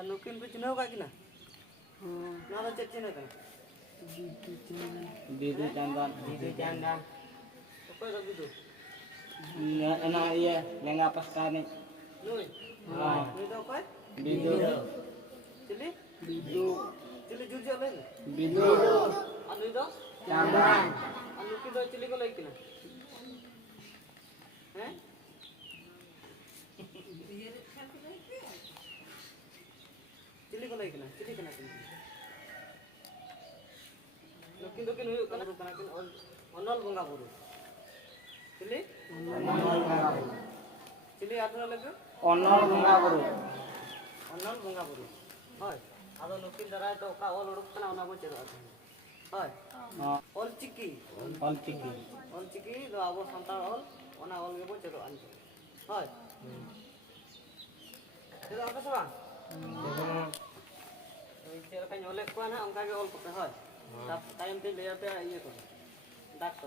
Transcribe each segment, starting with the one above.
ता नुकिन पे चिन्ह का किना ना तो चेक चिन्ह का बिदु चंदन कोई तो बिदु एना ये लेंगा पस्ता ने नुई हां नुई तो कोई बिदु चिली बिदु चिली जुर्जी अबे बिदु नुई तो चंदन नुकिन तो चिली को लई किना हैं चिली को लई किना चिली किना नुकिन तो किन हुई कना रुकना किन अनल बंगा बुरु चिली चिली आदर लगे অনল বঙ্গা বড় অনল বঙ্গা বুরু হয় আদো নুকিন দাঁড়ায় তো কা অল উড়ুক কানা ওনা বচে আছে হয় অল চিকি দো আবো সান্তাল অল ওনা অল গে বচে আনছে হয় এটা apa sih bang itu kan nyolek ko na angka ge ol ko হয় टाइम पे ले जाते हैं ये को डाक को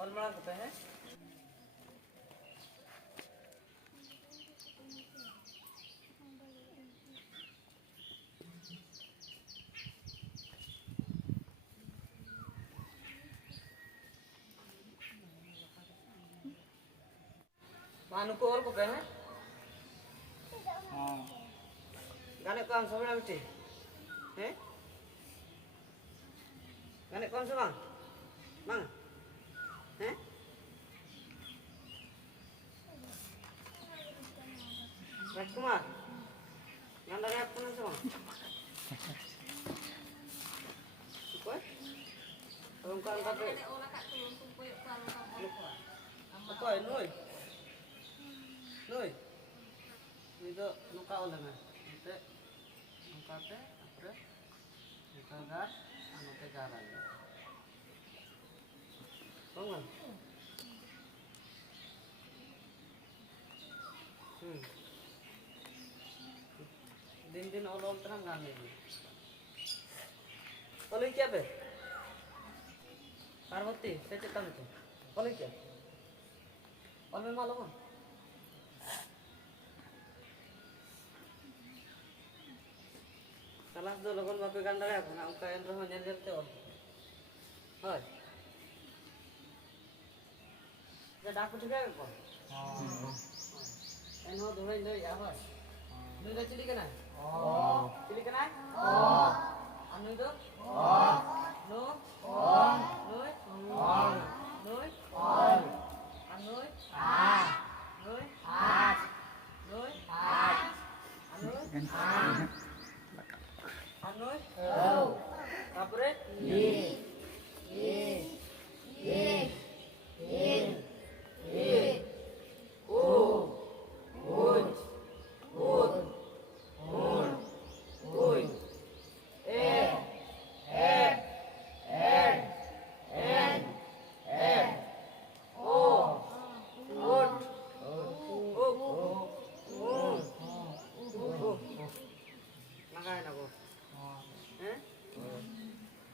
और बड़ा होता है मानु को और को कहे हैं हां गाने को हम सोना बेटे हैं गाने कौन से bang bang हैं राजकुमार गाना रैप कौन से bang कोई उनका पे कोई नोई itu nuka olehnya itu nuka teh apa nuka gas anu teh garan bangun दिन olol terang kan ini oleh क्या पे पार्वती से चिता में oleh क्या और में मालूम Salah do logon bape ganda ya na angka en roh nyel te ol hoy ja dak uthi ga ko en ho do hoy ya hoy nu da chili kana chili kana anu do no noi noi anoi noi noi anoi Anoi? Oh. Kapre?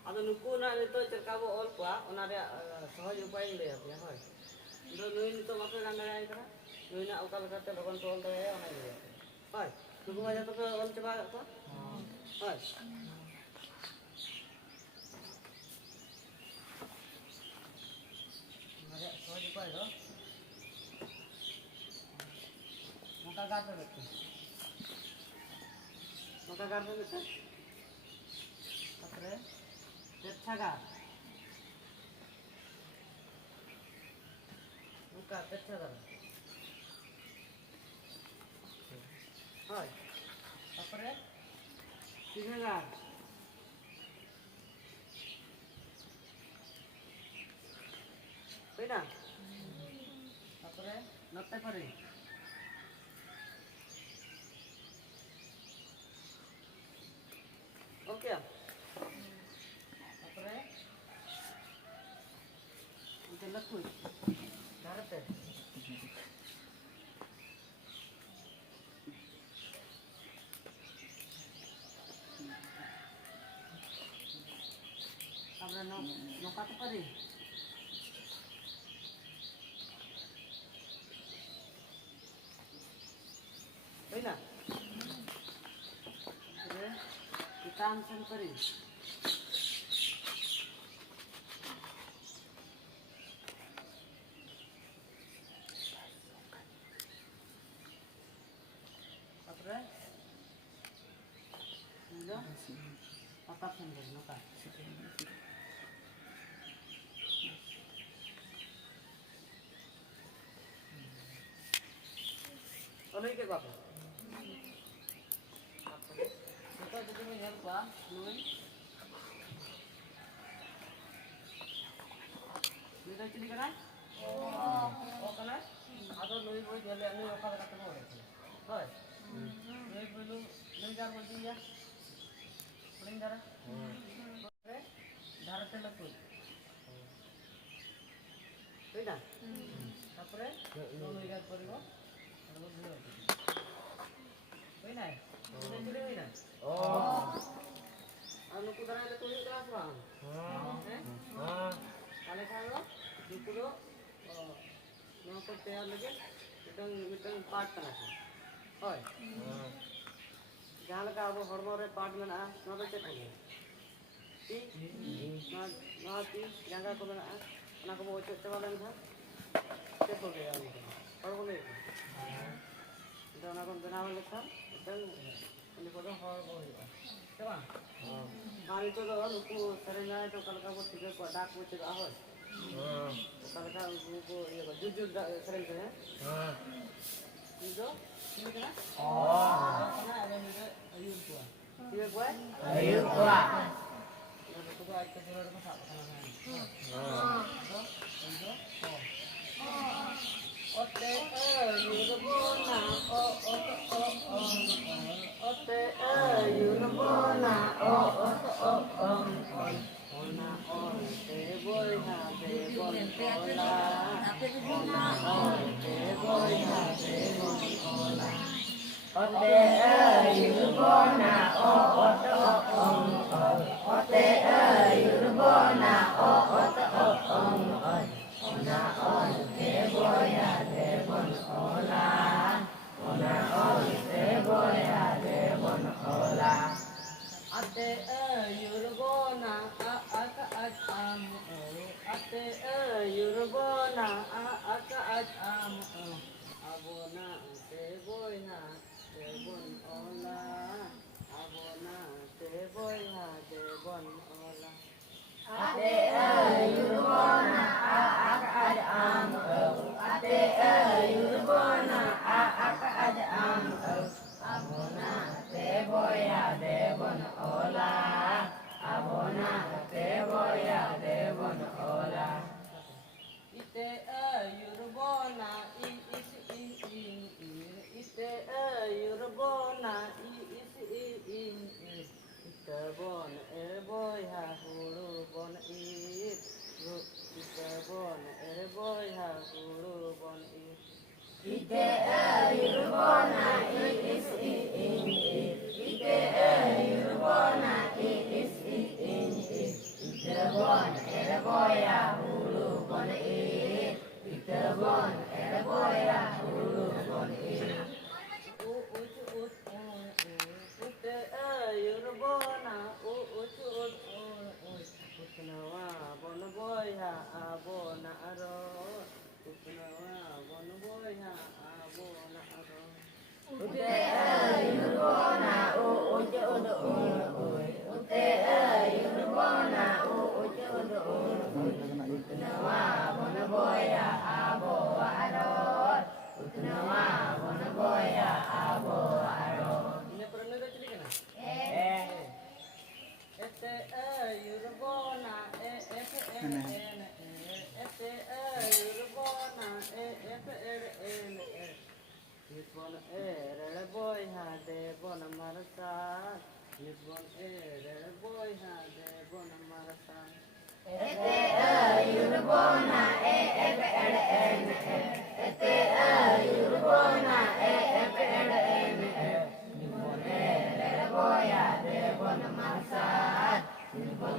Ada nuku na nito cerkabo ol pa onare सहज उपाय ले आते हैं होय दो नई नितो बापे गांडा आइ करा नई ना ओका लगाते लगन तो ol दे ओना ले होय nuku मजा तो ol चबा तो होय मजा सहज उपाय दो मोका गाड़ दे मोका गाड़ दे तापरे अच्छा गा मुका अच्छा गा हाय तापरे ठीक गा बेना तापरे नते परे okay Itu lekui, karate. Abra no kato pari. Oi na. Dance हम करी अपरे जो apa sendiri nuka Oleh ke apa? Kita jadi mengenal apa? Nui. Nui dah cili kan? Oh kan? Atau nui boleh jalan nui apa kata boleh? Boleh. Nui belum nui jar boleh ya? Paling darah. Darah terlebih. Tidak. Apa? Nui jar boleh. Winay. Winay winay. Oh. Anu kudara ada tulis kelas bang. Kali kalau dulu nongko tayar lagi, kita part kana. Oi. Jangan kalau hormon part mana, nongko cek lagi. Ti, nanti jangan kau mana, anak kau mau cek coba lagi kan? Cek boleh ya ni. Kalau boleh. Itu anak kau benar boleh kan? Ini pada hal boleh. Coba. Hari itu dah lupa seringnya itu kalau kamu tiga kuat dak kuat juga awal. Kalau kamu lupa ya jujur sering tu ya. Itu ini kan? Karena ada ni ayun kuat. Tiga kuat? Ayun kuat. Itu kuat itu sudah ada masak makanan. Itu. Ote yurubona ote yurubona ona ote boy ha te bon ola ona ote boy ha te bon ola ote yurubona ote yurubona ona ote boy ha te bon ola ona ote boy ha te bon ola ate yurubona aka am ate yurubona aka am abona te boy ha te bon ola abona te boy ha te bon ola ate yurubona aka am ate yurubona aka am abona te boy ha te bon ola abona te boy ha te bon ola ite yurubona ite yurubona ite bon boy ha hulu bon ite bon boy ha hulu bon ite yurubona ite yurubona ite bon boy ha hulu bon ite bon boy ha hulu bon ute yurubona utnawa bon boy ha abona aro utnawa bon boy ha abona aro ute yurubona ute yurubona utnawa bon boy ha abona aro utnawa bon boy ha abona aro ini pernah dah cerita kan? Ete yurubona ete yurubona Yisbon boy ha de bon marasa Yisbon boy ha de bon marasa ete yurubona ete yurubona Yisbon boy ha de bon marasa Yisbon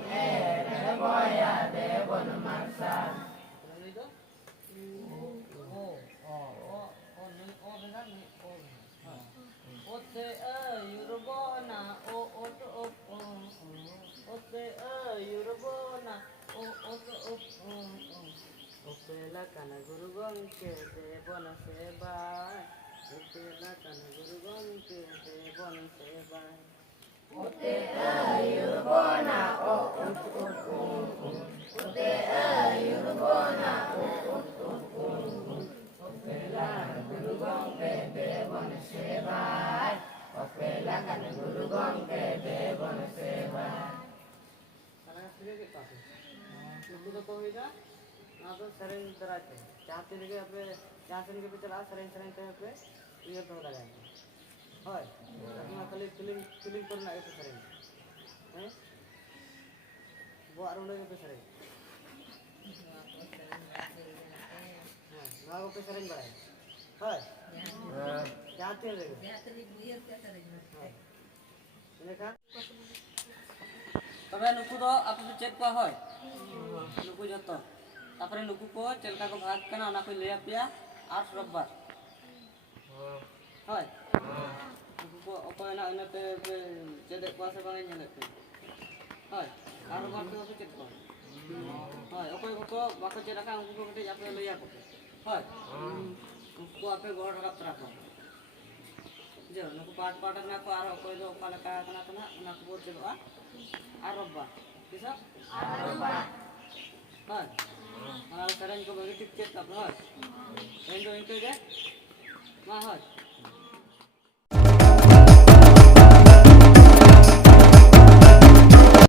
boy ha de bon marasa Ote yurubona Ope ayur bona Ope lakana guru gongke debona sebai Ope lakana guru gongke debona sebai Karena sini kita tuh, itu tuh kau ini, apa sering terate, jahati lagi apa, jahati lagi bicara sering teh apa, iya tuh ada yang, hoi, tapi kali film pernah itu sering, buat orang lagi sering, nggak aku sering berani, hoi, jahati lagi, ini kan. तबे नुकु दो आप check को होय नुकु जतो तापरे नुकु को चेलका को भाग कना ओना को ले आपिया आर रब्बार होय नुकु को ओको ना ओना पे चेदे को से बांगे नेले पे होय आर रब्बार को चेक को होय ओको को बाको चेलका उनको को कटे आपे ले आ को होय उनको आपे गोड़ रखा रखो जो नुकु पाट ना को आर ओको दो ओका लका कना कना ओना को बोल चेलवा Aroba, bisa? Aroba. Kan? Kalau sekarang kau bagi tiket apa? Indo deh, mahal.